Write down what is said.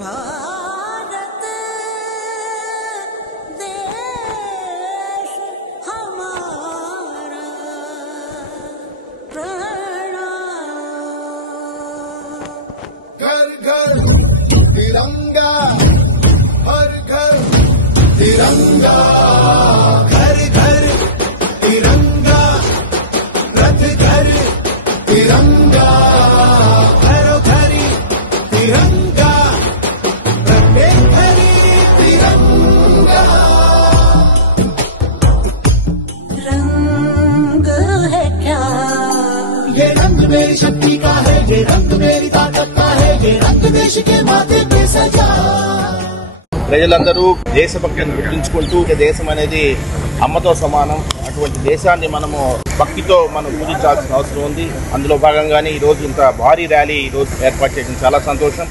भारत देश हमारा प्रणाम। घर घर तिरंगा, हर घर तिरंगा, घर घर तिरंगा, रथ घर तिरंगा, घरों घरी तिरंगा, प्रत्येक घरी तिरंगा। रंग है क्या? ये रंग मेरी शक्ति का है, ये रंग मेरी ताकत का है, ये रंग देश के माथे पे सजा। ప్రజలందరూ దేశభక్తిని గుర్తుంచుకుంటూ దేశం అనేది అమ్మతో సమానం. అటువంటి దేశాన్ని మనము భక్తితో మనం పూజించాల్సిన అవసరం ఉంది. అందులో భాగంగానే ఈ రోజు ఇంత భారీ ర్యాలీ ఈ రోజు ఏర్పాటు చేయడం చాలా సంతోషం.